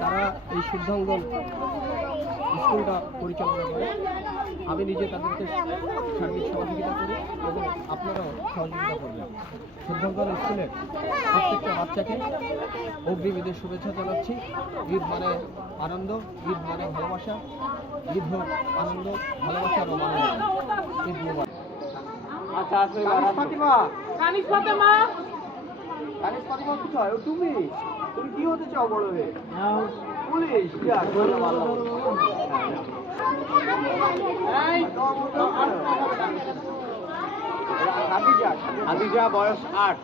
তারা এই শুদ্ধাঙ্গন স্কুলটা পরিচালনা করে। আমি নিজে তাদেরকে সার্বিক সহযোগিতা করি এবং আপনারাও সহযোগিতা করবেন। শুদ্ধাঙ্গন স্কুলের প্রত্যেকটা বাচ্চাকে অগ্রিম ঈদের শুভেচ্ছা জানাচ্ছি। ঈদ মানে আনন্দ, ঈদ মানে ভালোবাসা, ঈদ হোক আনন্দ, ভালোবাসার ও মানব। ঈদ মোবারক। আচ্ছা ফাতিমা, কানিস ফাতিমা কোথায়? তুমি কি হতে চাও বড় হয়ে? পুলিশ। আদিজা বয়স 8।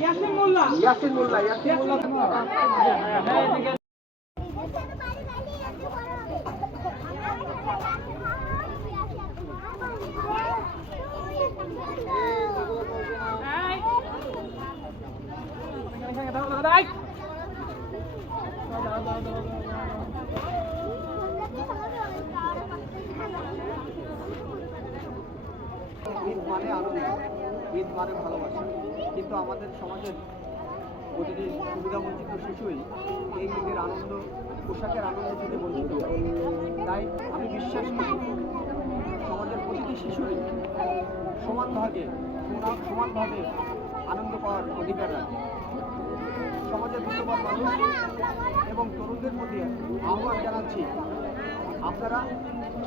ইয়াসিন মোল্লা ঈদ মানে আনন্দ, ঈদ মানে ভালোবাসা, কিন্তু আমাদের সমাজের প্রতিটি সুবিধাবঞ্চিত শিশুই এই ঈদের আনন্দ, পোশাকের আনন্দ থেকে বঞ্চিত। তাই আমি বিশ্বাস করি সমাজের প্রতিটি শিশুই সমানভাবে আনন্দ পাওয়ার অধিকার রাখে। সমাজের বিদ্যমান মানুষ এবং তরুণদের প্রতি আহ্বান জানাচ্ছি, আপনারা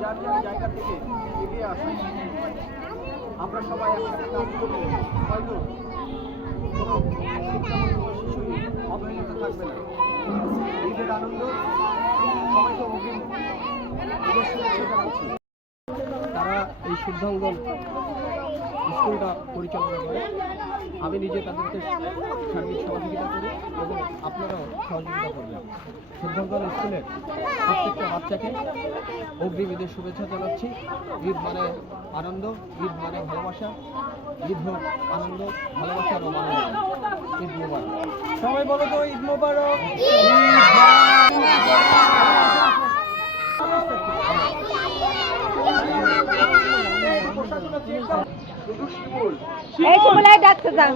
যার যার জায়গা থেকে এগিয়ে আসুন। আমরা সবাই একসাথে কাজ করলে হয়তো কোনো শিশুই অবহেলিত থাকবে না। ঈদের আনন্দ সবাইকে অগ্রিম ঈদের শুভেচ্ছা জানাচ্ছি। তারা এই শুদ্ধাঙ্গন স্কুলটা পরিচালনা করে। আমি নিজে তাদেরকে সার্বিক সহযোগিতা করি এবং আপনারাও সহযোগিতা করবেন। শুদ্ধাঙ্গন স্কুলের প্রত্যেকটা বাচ্চাকে অগ্রিম ঈদের শুভেচ্ছা জানাচ্ছি। ঈদ মানে আনন্দ, ঈদ মানে ভালোবাসা, ঈদ হোক আনন্দ, ভালোবাসার ও মানব। ঈদ মোবারক। সবাই বলো তো ঈদ মোবারক। এই শিমুলাই ডাকতে যান।